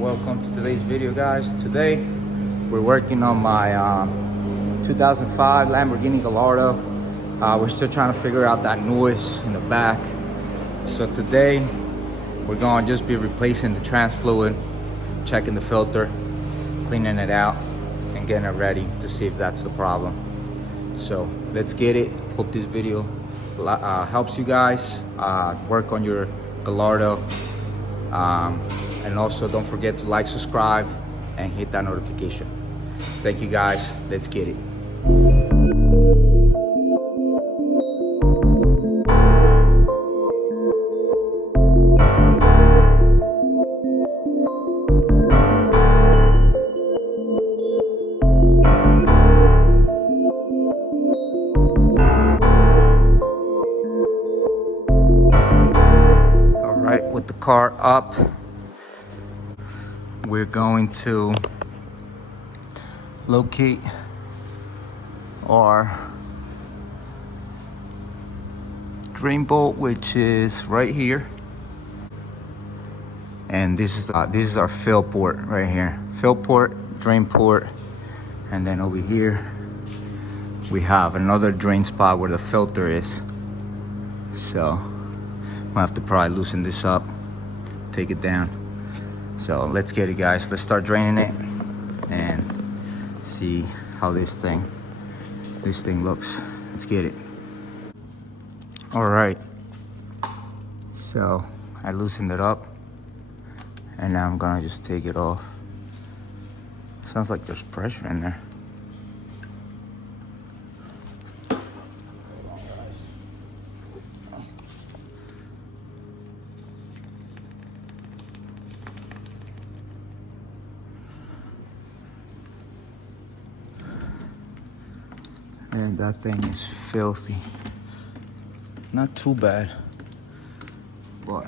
Welcome to today's video, guys. Today we're working on my 2005 Lamborghini Gallardo. We're still trying to figure out that noise in the back. So today we're gonna just be replacing the trans fluid, checking the filter, cleaning it out, and getting it ready to see if that's the problem. So let's get it. Hope this video helps you guys work on your Gallardo. And also don't forget to like, subscribe, and hit that notification. Thank you guys. Let's get it. All right, with the car up, we're going to locate our drain bolt, which is right here, and this is our fill port right here. Fill port, drain port, and then over here we have another drain spot where the filter is. So we'll have to probably loosen this up, take it down. So let's get it, guys. Let's start draining it and see how this thing looks. Let's get it. All right, so I loosened it up and now I'm gonna just take it off. Sounds like there's pressure in there. And that thing is filthy. Not too bad, but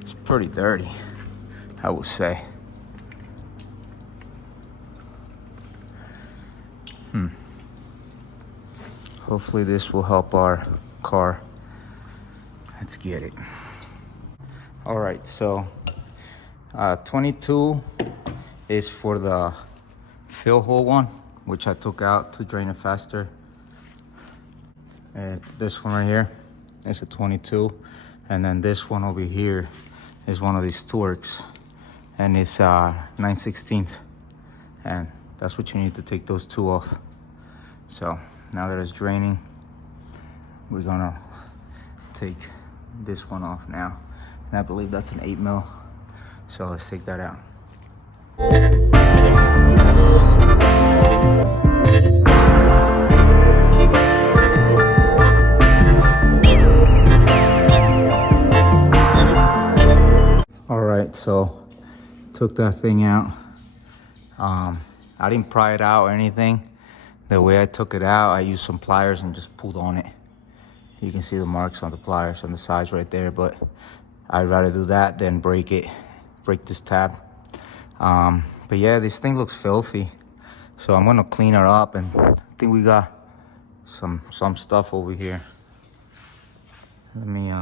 it's pretty dirty, I would say. Hopefully this will help our car. Let's get it. All right, so 22 is for the fill hole one, which I took out to drain it faster. And this one right here is a 22. And then this one over here is one of these Torx, and it's 9/16. And that's what you need to take those two off. So now that it's draining, we're gonna take this one off now. And I believe that's an 8mm. So let's take that out. All right, so took that thing out. I didn't pry it out or anything. The way I took it out, I used some pliers and just pulled on it. You can see the marks on the pliers on the sides right there, but I'd rather do that than break this tab. But yeah, this thing looks filthy. So I'm gonna clean her up, and I think we got some stuff over here. Let me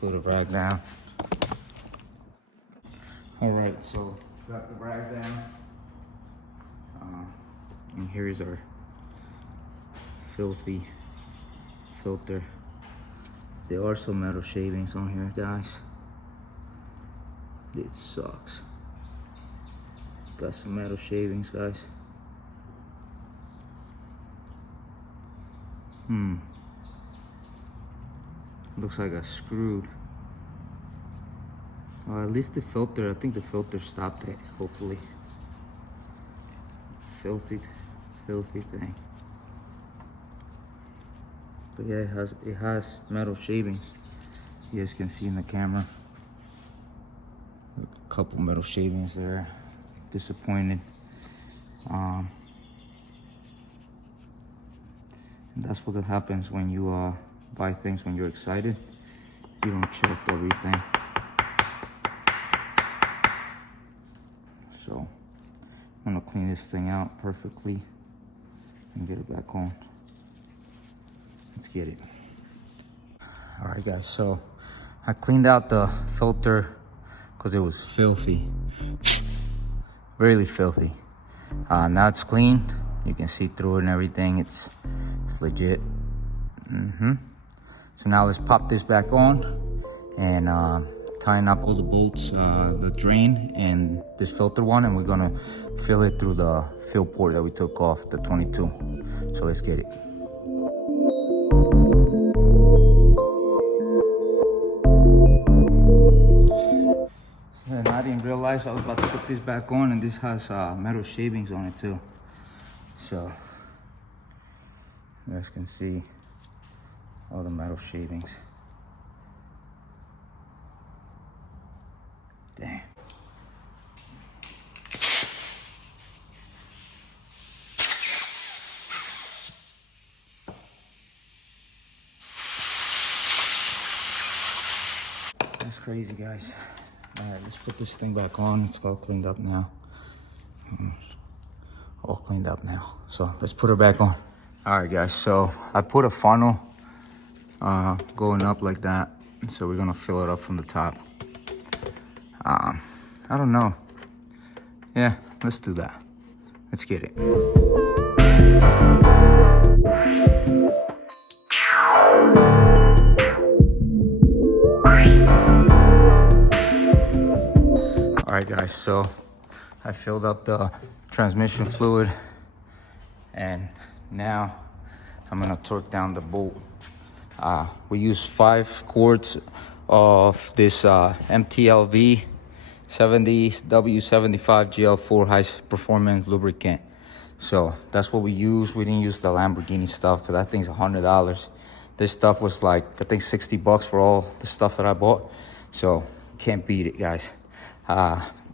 put a rag down. All right, so got the rag down. And here is our filthy filter. There are some metal shavings on here, guys. It sucks. Got some metal shavings, guys. Looks like I screwed. Well, at least the filter, I think the filter stopped it, hopefully. Filthy thing. But yeah, it has metal shavings. You guys can see in the camera. A couple metal shavings there. Disappointed. And that's what happens when you buy things when you're excited. You don't check everything. So I'm gonna clean this thing out perfectly and get it back on. Let's get it. All right, guys, so I cleaned out the filter because it was filthy. really filthy. Now it's clean. You can see through it and everything. It's legit. So now let's pop this back on and tighten up all the bolts, the drain and this filter one, and we're gonna fill it through the fill port that we took off the 22. So let's get it. And I didn't realize I was about to put this back on, and this has metal shavings on it too. So you guys can see all the metal shavings. Dang. That's crazy, guys. All right, let's put this thing back on. It's all cleaned up now. All cleaned up now. So let's put her back on. All right, guys, so I put a funnel going up like that. So we're gonna fill it up from the top. I don't know. Yeah, let's do that. Let's get it. All right, guys, so I filled up the transmission fluid, and now I'm gonna torque down the bolt. We use 5 quarts of this MTLV 70 W75 GL4 high performance lubricant. So that's what we use. We didn't use the Lamborghini stuff because that thing's $100. This stuff was like, I think 60 bucks for all the stuff that I bought. So can't beat it, guys.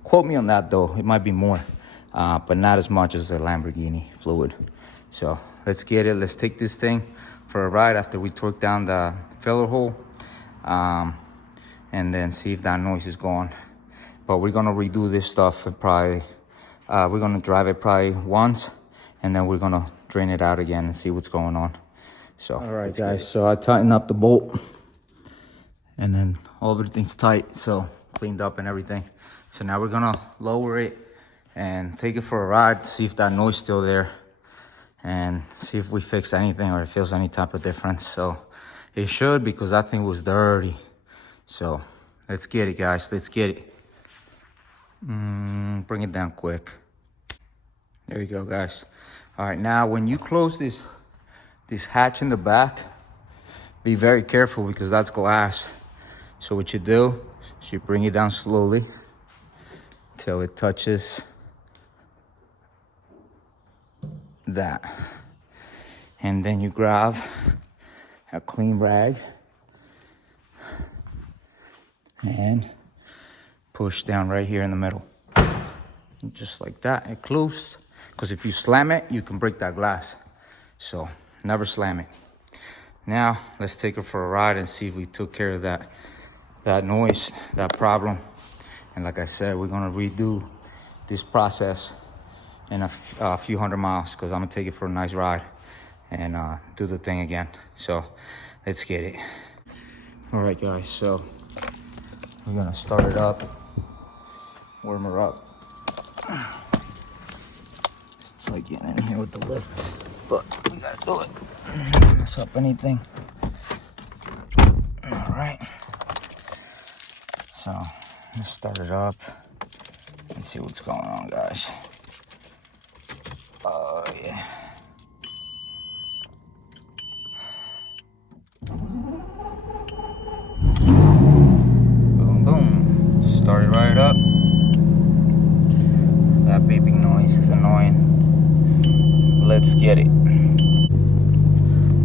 Quote me on that though, it might be more, but not as much as the Lamborghini fluid. So let's get it. Let's take this thing for a ride after we torque down the filler hole, and then see if that noise is gone. But we're gonna redo this stuff probably. We're gonna drive it probably once, and then we're gonna drain it out again and see what's going on. So all right, guys, so I tightened up the bolt, and then everything's tight, so cleaned up and everything. So now we're gonna lower it and take it for a ride to see if that noise is still there, and see if we fixed anything or it feels any type of difference. So it should, because that thing was dirty. So let's get it, guys. Let's get it. Bring it down quick. There you go, guys. All right, now when you close this hatch in the back, be very careful because that's glass. So what you do is you bring it down slowly till it touches that, and then you grab a clean rag and push down right here in the middle, just like that. It closed, because if you slam it, you can break that glass. So never slam it. Now let's take it for a ride and see if we took care of that noise, that problem. And like I said, we're gonna redo this process in a few hundred miles, because I'm gonna take it for a nice ride and do the thing again. So let's get it. All right, guys, so we're gonna start it up, warm her up. It's like getting in here with the lift, but we gotta do it. Don't mess up anything. All right, so let's start it up and see what's going on, guys. Oh yeah. Boom, boom. Started right up. That beeping noise is annoying. Let's get it.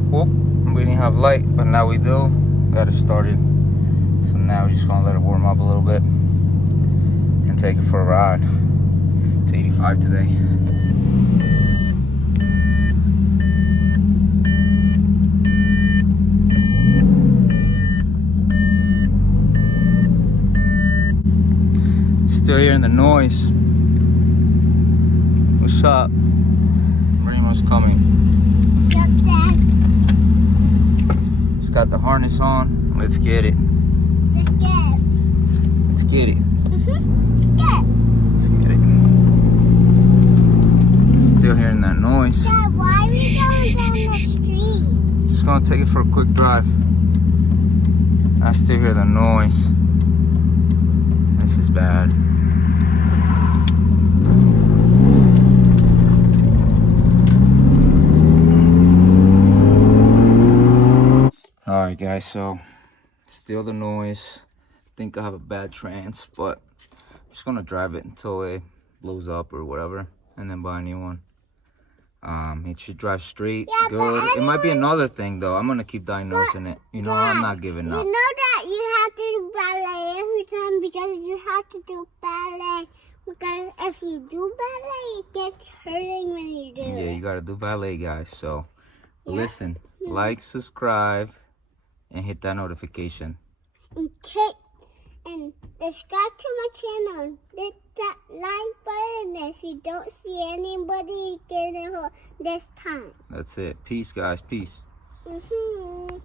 Whoop, we didn't have light, but now we do. Got it started. So now we're just gonna let it warm up a little bit and take it for a ride. It's 85 today. Still hearing the noise. What's up? Rimo's coming. What's up, Dad? It's got the harness on. Let's get it. Let's get it. Let's get it. Let's get it. Let's get it. just gonna take it for a quick drive. I still hear the noise. This is bad. Alright guys, so still the noise. Think I have a bad trance, but I'm just gonna drive it until it blows up or whatever, and then buy a new one. It should drive straight, good. It might be another thing though. I'm gonna keep diagnosing it. You know, I'm not giving up. You know that you have to do ballet every time because you have to do ballet. Because if you do ballet, it gets hurting when you do it. Yeah, you gotta do ballet, guys. So listen, like, subscribe, and hit that notification. And subscribe to my channel. Hit that like button if you don't see anybody getting hurt this time. That's it. Peace, guys. Peace.